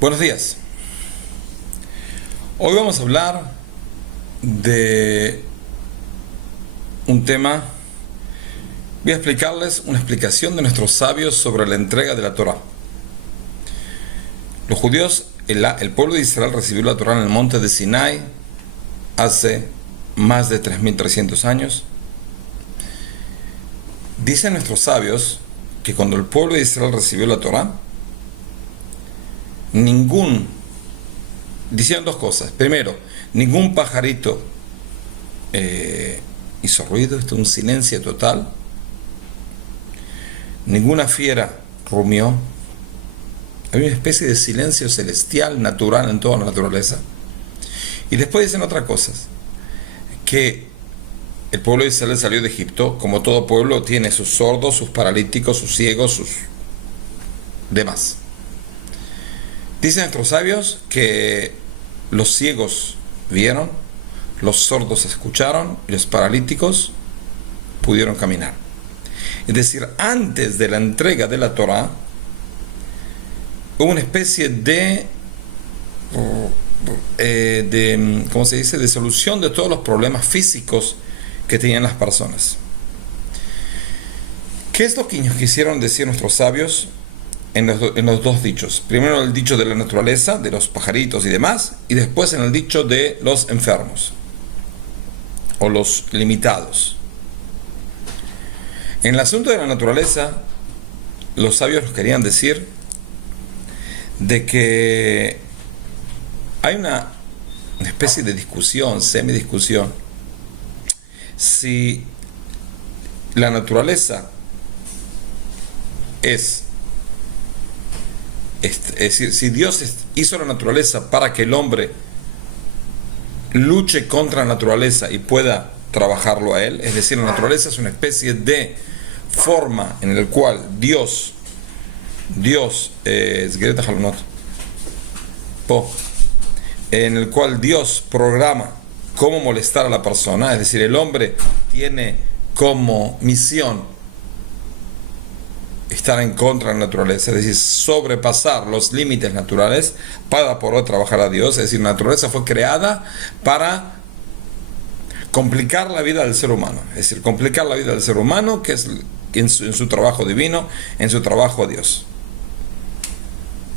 Buenos días. Hoy vamos a hablar de un tema. Voy a explicarles una explicación de nuestros sabios sobre la entrega de la Torá. Los judíos, el pueblo de Israel recibió la Torá en el monte de Sinai hace más de 3.300 años. Dicen nuestros sabios que cuando el pueblo de Israel recibió la Torá, dicieron dos cosas. Primero, ningún pajarito hizo ruido, esto un silencio total. Ninguna fiera rumió. Había una especie de silencio celestial, natural en toda la naturaleza. Y después dicen otras cosas, que el pueblo de Israel salió de Egipto, como todo pueblo tiene sus sordos, sus paralíticos, sus ciegos, sus demás. Dicen nuestros sabios que los ciegos vieron, los sordos escucharon y los paralíticos pudieron caminar. Es decir, antes de la entrega de la Torá, hubo una especie de ¿cómo se dice?, de solución de todos los problemas físicos que tenían las personas. ¿Qué es lo que nos quisieron decir nuestros sabios en los dos dichos? Primero el dicho de la naturaleza, de los pajaritos y demás, y después en el dicho de los enfermos o los limitados. En el asunto de la naturaleza, los sabios nos querían decir de que hay una especie de discusión, semidiscusión, si la naturaleza es decir, si Dios hizo la naturaleza para que el hombre luche contra la naturaleza y pueda trabajarlo a él, es decir, la naturaleza es una especie de forma en la cual Dios en el cual Dios programa cómo molestar a la persona, es decir, el hombre tiene como misión estar en contra de la naturaleza, es decir, sobrepasar los límites naturales para poder trabajar a Dios. Es decir, la naturaleza fue creada para complicar la vida del ser humano, es decir, complicar la vida del ser humano, que es en su trabajo divino, en su trabajo a Dios.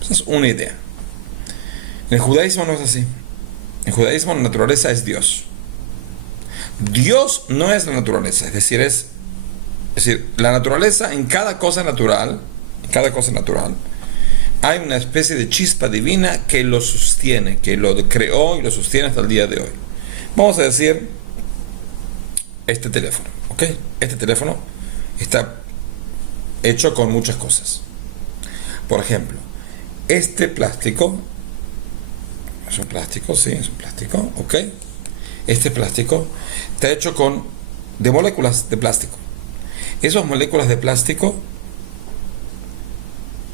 Esa es una idea. En el judaísmo no es así. En el judaísmo la naturaleza es Dios. Dios no es la naturaleza, es decir, la naturaleza, en cada cosa natural, hay una especie de chispa divina que lo sostiene, que lo creó y lo sostiene hasta el día de hoy. Vamos a decir, este teléfono, ¿ok? Este teléfono está hecho con muchas cosas. Por ejemplo, este plástico, es un plástico, sí, es un plástico, ¿ok? Este plástico está hecho de moléculas de plástico. Esas moléculas de plástico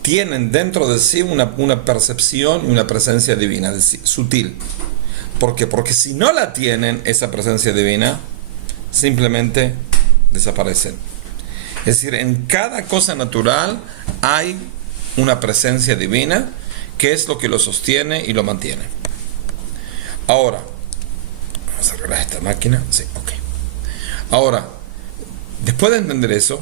tienen dentro de sí una percepción y una presencia divina, es decir, sutil. ¿Por qué? Porque si no la tienen, esa presencia divina, simplemente desaparecen. Es decir, en cada cosa natural hay una presencia divina que es lo que lo sostiene y lo mantiene. Ahora, vamos a arreglar esta máquina. Sí, ok. Ahora, después de entender eso,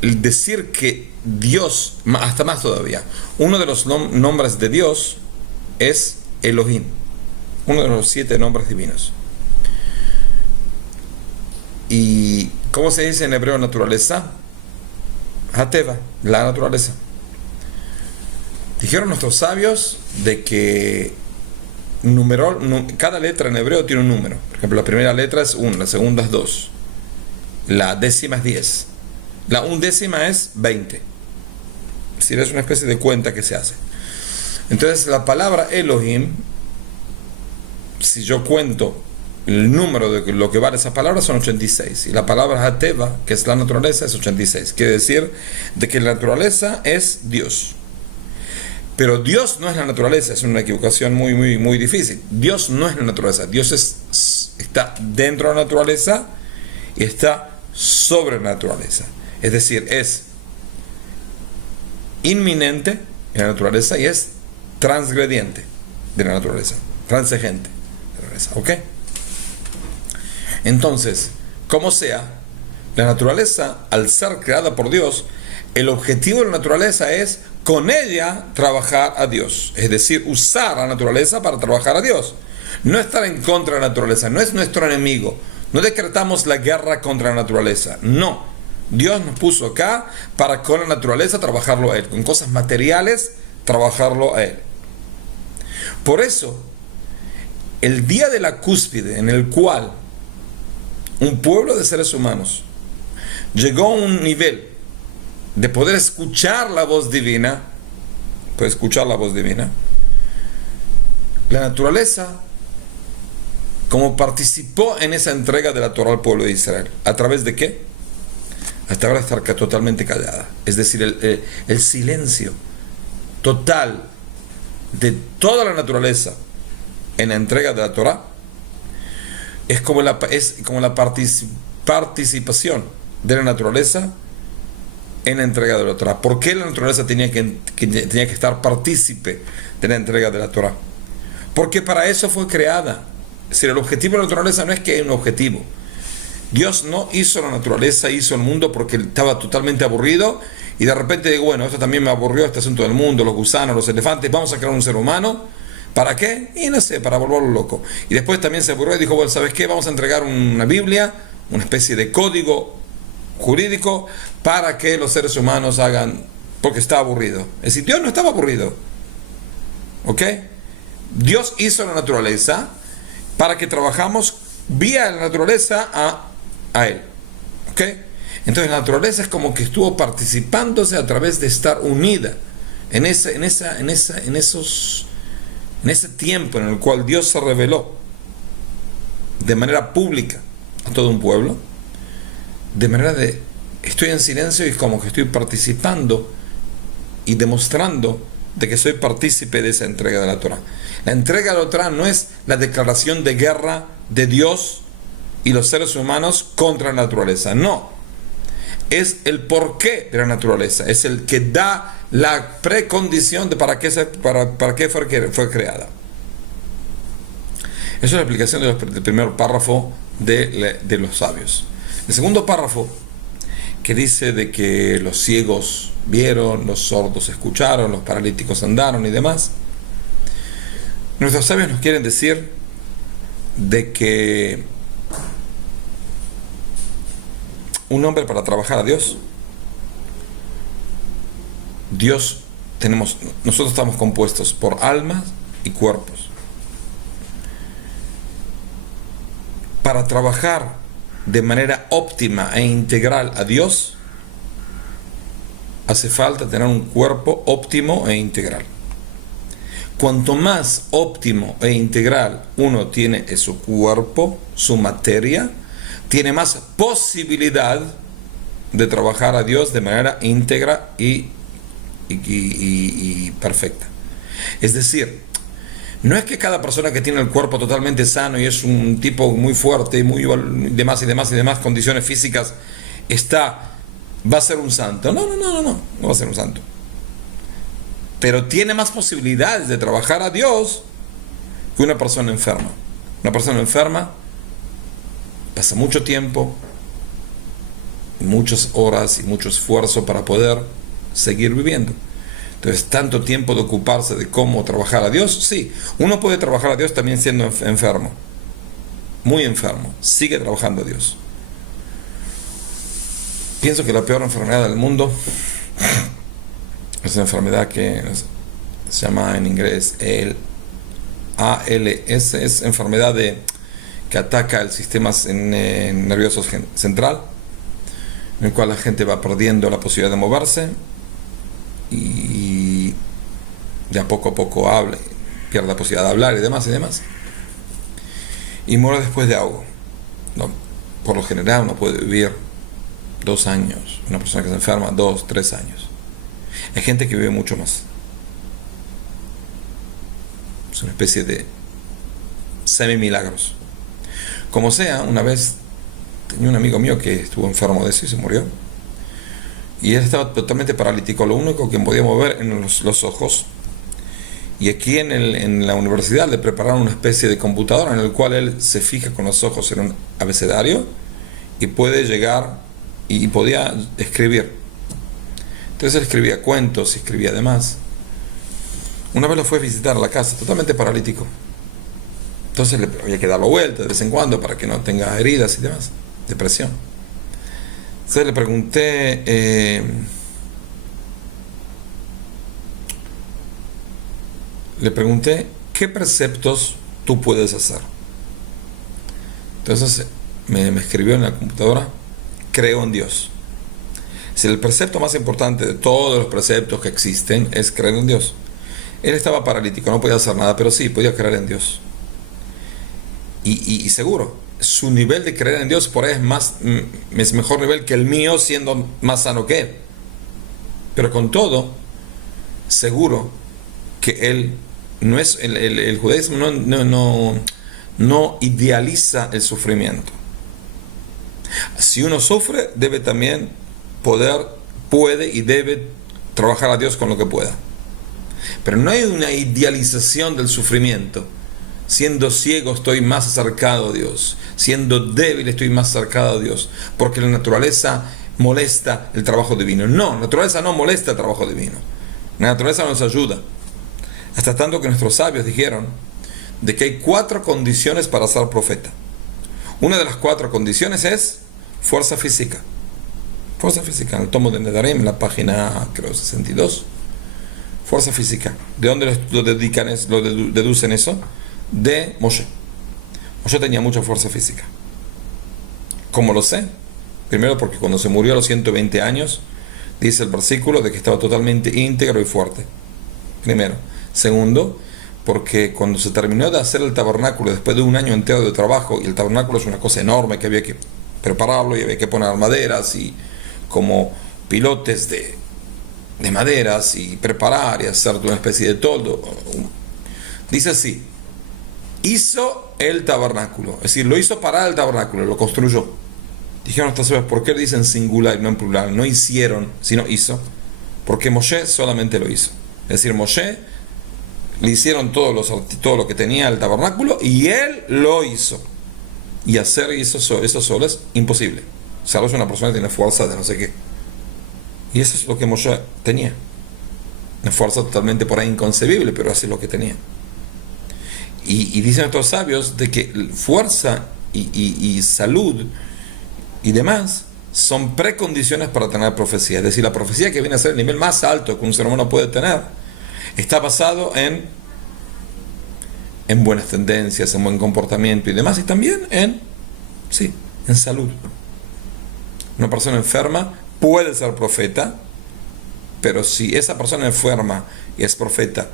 el decir que Dios, hasta más todavía, uno de los nombres de Dios es Elohim, uno de los 7 nombres divinos. ¿Y cómo se dice en hebreo naturaleza? Hateva, la naturaleza. Dijeron nuestros sabios de que cada letra en hebreo tiene un número. Por ejemplo, la primera letra es 1, la segunda es 2, la décima es 10, la undécima es 20. Es decir, es una especie de cuenta que se hace. Entonces, la palabra Elohim, si yo cuento el número de lo que vale esa palabra, son 86. Y la palabra Hateva, que es la naturaleza, es 86. Quiere decir de que la naturaleza es Dios. Pero Dios no es la naturaleza, es una equivocación muy, muy, muy difícil. Dios no es la naturaleza, Dios está dentro de la naturaleza y está sobre la naturaleza. Es decir, es inminente en la naturaleza y es transgrediente de la naturaleza, transigente de la naturaleza, ¿ok? Entonces, como sea, la naturaleza, al ser creada por Dios, el objetivo de la naturaleza es con ella trabajar a Dios, es decir, usar la naturaleza para trabajar a Dios, no estar en contra de la naturaleza, no es nuestro enemigo, no decretamos la guerra contra la naturaleza, no, Dios nos puso acá para con la naturaleza trabajarlo a Él, con cosas materiales trabajarlo a Él. Por eso, el día de la cúspide en el cual un pueblo de seres humanos llegó a un nivel de poder escuchar la voz divina, la naturaleza, como participó en esa entrega de la Torah al pueblo de Israel, ¿a través de qué? Hasta ahora estar totalmente callada, es decir, el silencio total de toda la naturaleza en la entrega de la Torah es como la participación de la naturaleza en la entrega de la Torah. ¿Por qué la naturaleza tenía que estar partícipe de la entrega de la Torah? Porque para eso fue creada. Es decir, el objetivo de la naturaleza no es que hay un objetivo. Dios no hizo la naturaleza, hizo el mundo porque estaba totalmente aburrido y de repente digo, bueno, esto también me aburrió, este asunto del mundo, los gusanos, los elefantes, vamos a crear un ser humano. ¿Para qué? Y no sé, para volverlo loco. Y después también se aburrió y dijo, bueno, ¿sabes qué? Vamos a entregar una Biblia, una especie de código jurídico para que los seres humanos hagan, porque está aburrido. Es decir, Dios no estaba aburrido. ¿Ok? Dios hizo la naturaleza para que trabajamos vía la naturaleza a Él. ¿Ok? Entonces la naturaleza es como que estuvo participándose a través de estar unida en ese tiempo en el cual Dios se reveló de manera pública a todo un pueblo, de manera de estoy en silencio y como que estoy participando y demostrando de que soy partícipe de esa entrega de la Torah. La entrega de la Torah no es la declaración de guerra de Dios y los seres humanos contra la naturaleza, no, es el porqué de la naturaleza, es el que da la precondición de para qué fue creada. Esa es la explicación del primer párrafo de los sabios. El segundo párrafo, que dice de que los ciegos vieron, los sordos escucharon, los paralíticos andaron y demás, nuestros sabios nos quieren decir de que un hombre, para trabajar a Dios, nosotros estamos compuestos por almas y cuerpos. Para trabajar de manera óptima e integral a Dios, hace falta tener un cuerpo óptimo e integral. Cuanto más óptimo e integral uno tiene su cuerpo, su materia, tiene más posibilidad de trabajar a Dios de manera íntegra y perfecta. Es decir, no es que cada persona que tiene el cuerpo totalmente sano y es un tipo muy fuerte y muy demás condiciones físicas va a ser un santo. No va a ser un santo. Pero tiene más posibilidades de trabajar a Dios que una persona enferma. Una persona enferma pasa mucho tiempo, muchas horas y mucho esfuerzo para poder seguir viviendo. Entonces, tanto tiempo de ocuparse de cómo trabajar a Dios, sí, uno puede trabajar a Dios también siendo enfermo, muy enfermo, sigue trabajando a Dios. Pienso que la peor enfermedad del mundo es una enfermedad que se llama en inglés el ALS, es enfermedad que ataca el sistema nervioso central, en el cual la gente va perdiendo la posibilidad de moverse y de a poco pierde la posibilidad de hablar y demás, y muere después de ahogo. No, por lo general uno puede vivir 2 años, una persona que se enferma 2, 3 años. Hay gente que vive mucho más. Es una especie de semi-milagros. Como sea, una vez tenía un amigo mío que estuvo enfermo de eso y se murió. y él estaba totalmente paralítico. Lo único que podía mover eran los ojos. Y aquí en la universidad le prepararon una especie de computadora en el cual él se fija con los ojos en un abecedario y puede llegar y podía escribir. Entonces él escribía cuentos y escribía demás. Una vez lo fue a visitar a la casa, totalmente paralítico. Entonces le había que darlo vuelta de vez en cuando para que no tenga heridas y demás, depresión. Entonces le pregunté, ¿qué preceptos tú puedes hacer? Entonces me escribió en la computadora, creo en Dios. Si el precepto más importante de todos los preceptos que existen es creer en Dios. Él estaba paralítico, no podía hacer nada, pero sí, podía creer en Dios. Y seguro, su nivel de creer en Dios por ahí es mejor nivel que el mío, siendo más sano que él. Pero con todo, seguro que él no es el judaísmo no idealiza el sufrimiento. Si uno sufre, debe también puede y debe trabajar a Dios con lo que pueda. Pero no hay una idealización del sufrimiento. Siendo ciego estoy más acercado a Dios, siendo débil estoy más acercado a Dios, porque la naturaleza molesta el trabajo divino. No, la naturaleza no molesta el trabajo divino. La naturaleza nos ayuda. Hasta tanto que nuestros sabios dijeron de que hay 4 condiciones para ser profeta. Una de las 4 condiciones es fuerza física. Fuerza física, en el tomo de Nedarim, en la página, creo, 62. Fuerza física. ¿De dónde lo deducen eso? De Moshe. Moshe tenía mucha fuerza física. ¿Cómo lo sé? Primero porque cuando se murió a los 120 años, dice el versículo de que estaba totalmente íntegro y fuerte. Primero. Segundo, porque cuando se terminó de hacer el tabernáculo, después de un año entero de trabajo, y el tabernáculo es una cosa enorme que había que prepararlo y había que poner maderas y como pilotes de maderas y preparar y hacer una especie de toldo. Dice así: hizo el tabernáculo, es decir, lo hizo para el tabernáculo, lo construyó. Dijeron estas veces, ¿por qué dicen singular y no en plural? No hicieron, sino hizo, porque Moshe solamente lo hizo. Es decir, Moshe le hicieron todo lo que tenía el tabernáculo y él lo hizo. Y hacer eso solo es imposible. Salvo es una persona que tiene fuerza de no sé qué. Y eso es lo que Moshe tenía. Una fuerza totalmente por ahí inconcebible, pero así es lo que tenía. Y dicen estos sabios de que fuerza y salud y demás son precondiciones para tener profecía. Es decir, la profecía que viene a ser el nivel más alto que un ser humano puede tener está basado en buenas tendencias, en buen comportamiento y demás, y también en salud. Una persona enferma puede ser profeta, pero si esa persona enferma y es profeta,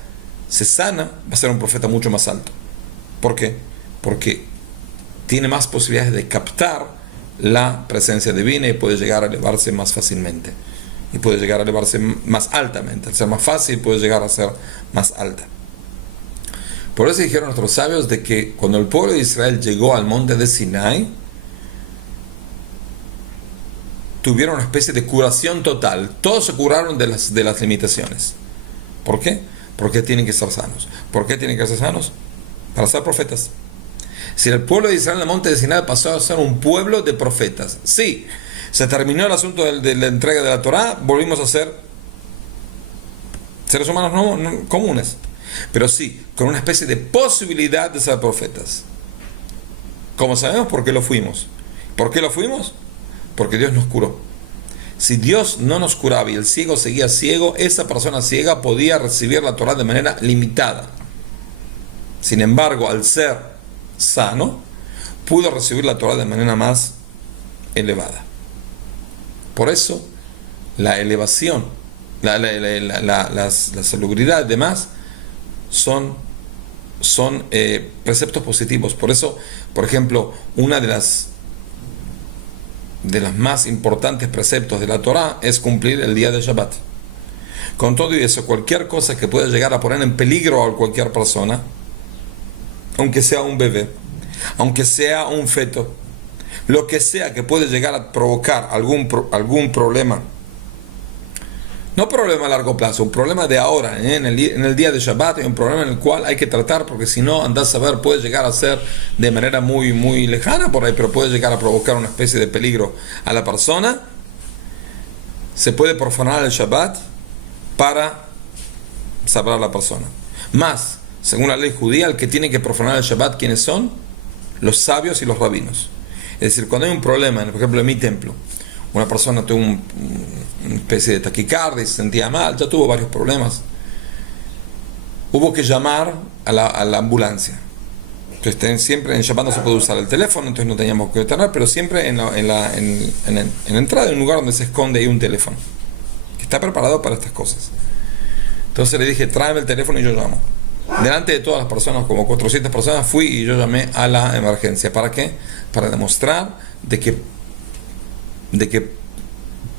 se sana, va a ser un profeta mucho más alto. ¿Por qué? Porque tiene más posibilidades de captar la presencia divina y puede llegar a elevarse más fácilmente. Y puede llegar a elevarse más altamente. Al ser más fácil, puede llegar a ser más alta. Por eso dijeron nuestros sabios de que cuando el pueblo de Israel llegó al monte de Sinai, tuvieron una especie de curación total. Todos se curaron de las limitaciones. ¿Por qué? Porque tienen que ser sanos. ¿Por qué tienen que ser sanos? Para ser profetas. Si el pueblo de Israel en el monte de Sinai pasó a ser un pueblo de profetas, sí, se terminó el asunto de la entrega de la Torá, volvimos a ser seres humanos no comunes, pero sí, con una especie de posibilidad de ser profetas. Como sabemos, ¿por qué lo fuimos? ¿Por qué lo fuimos? Porque Dios nos curó. Si Dios no nos curaba y el ciego seguía ciego, esa persona ciega podía recibir la Torá de manera limitada. Sin embargo, al ser sano, pudo recibir la Torá de manera más elevada. Por eso, la elevación, la salubridad y demás son preceptos positivos. Por eso, por ejemplo, una de las más importantes preceptos de la Torá es cumplir el día de Shabbat. Con todo y eso, cualquier cosa que pueda llegar a poner en peligro a cualquier persona, aunque sea un bebé, aunque sea un feto, lo que sea que puede llegar a provocar algún problema No problema a largo plazo, un problema de ahora, en el día de Shabbat, hay un problema en el cual hay que tratar, porque si no, andás a ver, puede llegar a ser de manera muy, muy lejana por ahí, pero puede llegar a provocar una especie de peligro a la persona. Se puede profanar el Shabbat para salvar a la persona. Más, según la ley judía, el que tiene que profanar el Shabbat, ¿quiénes son? Los sabios y los rabinos. Es decir, cuando hay un problema, por ejemplo, en mi templo, una persona tuvo una especie de taquicardia y se sentía mal, ya tuvo varios problemas. Hubo que llamar a la ambulancia. Entonces, siempre en Shabbat no se puede usar el teléfono, entonces no teníamos que tener, pero siempre en la entrada, en un lugar donde se esconde hay un teléfono que está preparado para estas cosas. Entonces le dije, tráeme el teléfono y yo llamo. Delante de todas las personas, como 400 personas, fui y yo llamé a la emergencia. ¿Para qué? Para demostrar de que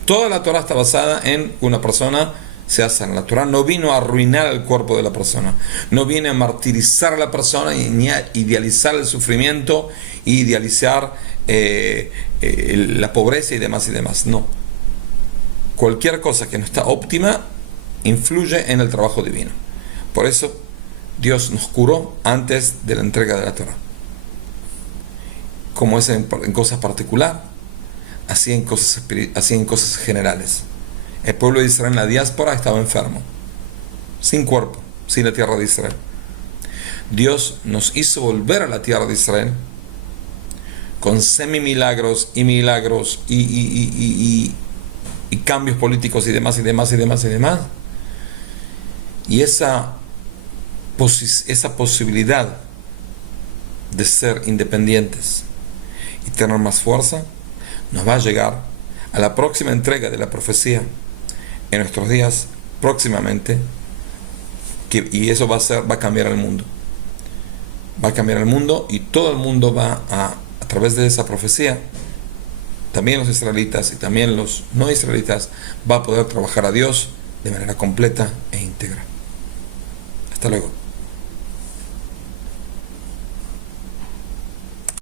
toda la Torah está basada en que una persona sea sana. La Torah no vino a arruinar el cuerpo de la persona, no viene a martirizar a la persona ni a idealizar el sufrimiento, idealizar la pobreza y demás. No. Cualquier cosa que no está óptima influye en el trabajo divino. Por eso Dios nos curó antes de la entrega de la Torah. Como es en cosas particulares, así en cosas generales. El pueblo de Israel en la diáspora estaba enfermo, sin cuerpo, sin la tierra de Israel. Dios nos hizo volver a la tierra de Israel con semi-milagros y milagros y cambios políticos y demás. Y esa posibilidad de ser independientes y tener más fuerza nos va a llegar a la próxima entrega de la profecía en nuestros días próximamente, y eso va a cambiar el mundo. Va a cambiar el mundo y todo el mundo va a través de esa profecía, también los israelitas y también los no israelitas, va a poder trabajar a Dios de manera completa e íntegra. Hasta luego.